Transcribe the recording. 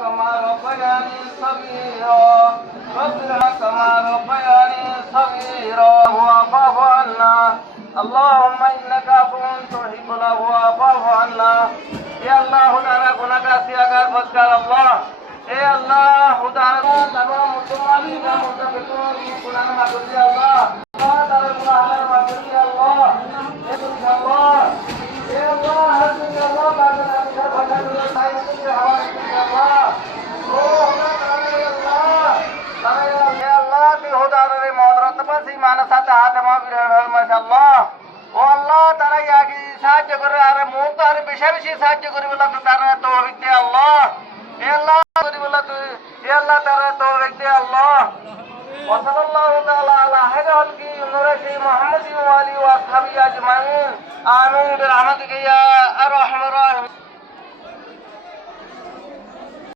كما ربياني صغيرا ربنا كما ربياني صغيرا واعف عنا اللهم انك عفو تحب العفو فاعف عنا يا الله تعالى গুনাহগার সিয়াগার বদকার আল্লাহ এ আল্লাহ তাআলা তামাম মুসলমানদের মুতাফিকুন গুনাহ মাফ করে আল্লাহ আল্লাহ তাআলা গুনাহ মাফ করে আল্লাহ এ আল্লাহ এ আল্লাহ হাসবি আল্লাহ বাদা আল্লাহ বাদা আল্লাহ সাইয়্যিদ হাওয়ালি আল্লাহ ও আল্লাহ তাআলা এ আল্লাহ বিহুদারে মদরত পাস ঈমানের সাথে হাতে মাফির মাশাআল্লাহ ও আল্লাহ তারা ইয়াকে সাহায্য করে আর মুখ আর বেশি বেশি সাহায্য করে বলা তো তারা তৌফিক দে আল্লাহ এ আল্লাহ করে বলা তুই এ আল্লাহ তারা তৌফিক দে আল্লাহ ওয়া সাল্লাল্লাহু তাআলা আলা হাদাল কি নূরি মুহাম্মাদি ওয়া আলিহি ওয়া আসহাবিহি আজমাইন আমিন বিরহমাতিকা ইয়া আরহামার রাহিমিন।